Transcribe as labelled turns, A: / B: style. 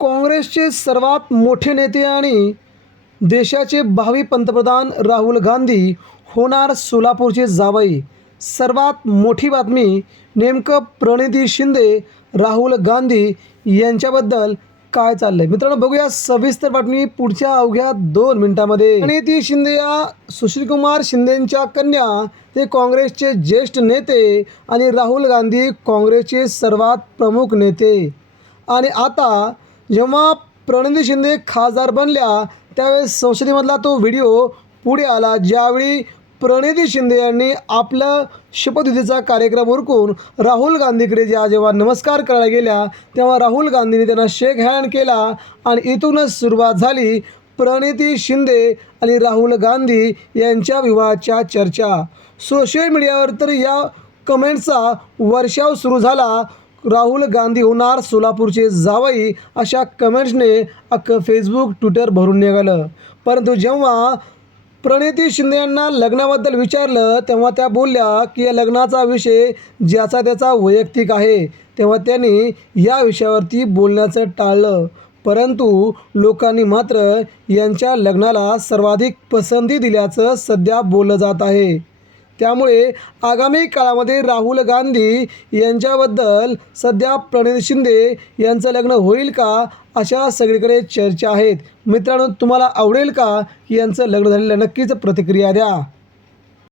A: काँग्रेसचे सर्वात मोठे नेते आणि देशाचे भावी पंतप्रधान राहुल गांधी होणार सोलापूरचे जावई. सर्वात मोठी बातमी नेमकं प्रणिती शिंदे राहुल गांधी यांच्याबद्दल काय चाललंय? मित्रांनो बघूया सविस्तर बातमी पुढच्या अवघ्या दोन मिनिटांमध्ये. प्रणिती शिंदे या सुशीलकुमार शिंदेंच्या कन्या ते काँग्रेसचे ज्येष्ठ नेते आणि राहुल गांधी काँग्रेसचे सर्वात प्रमुख नेते. आणि आता जेव्हा प्रणिती शिंदे खासदार बनल्या त्यावेळेस संसदेमधला तो व्हिडिओ पुढे आला ज्यावेळी प्रणिती शिंदे यांनी आपलं शपथविधीचा कार्यक्रम उरकून राहुल गांधीकडे ज्या जेव्हा नमस्कार करायला गेल्या तेव्हा राहुल गांधींनी त्यांना शेक हँड केला आणि इथूनच सुरुवात झाली प्रणिती शिंदे आणि राहुल गांधी यांच्या विवाहाच्या चर्चा. सोशल मीडियावर तर या कमेंटचा वर्षाव सुरू झाला. राहुल गांधी होणार सोलापूरचे जावई अशा कमेंट्सने अख्खं फेसबुक ट्विटर भरून निघालं. परंतु जेव्हा प्रणिती शिंदे यांना लग्नाबद्दल विचारलं तेव्हा त्या बोलल्या की या लग्नाचा विषय ज्याचा त्याचा वैयक्तिक आहे. तेव्हा त्यांनी या विषयावरती बोलण्याचं टाळलं. परंतु लोकांनी मात्र यांच्या लग्नाला सर्वाधिक पसंती दिल्याचं सध्या बोललं जात आहे. त्यामुळे आगामी काळामध्ये राहुल गांधी यांच्याबद्दल सध्या प्रणित शिंदे यांचं लग्न होईल का अशा सगळीकडे चर्चा आहेत. मित्रांनो तुम्हाला आवडेल का यांचं लग्न झालेलं नक्कीच प्रतिक्रिया द्या.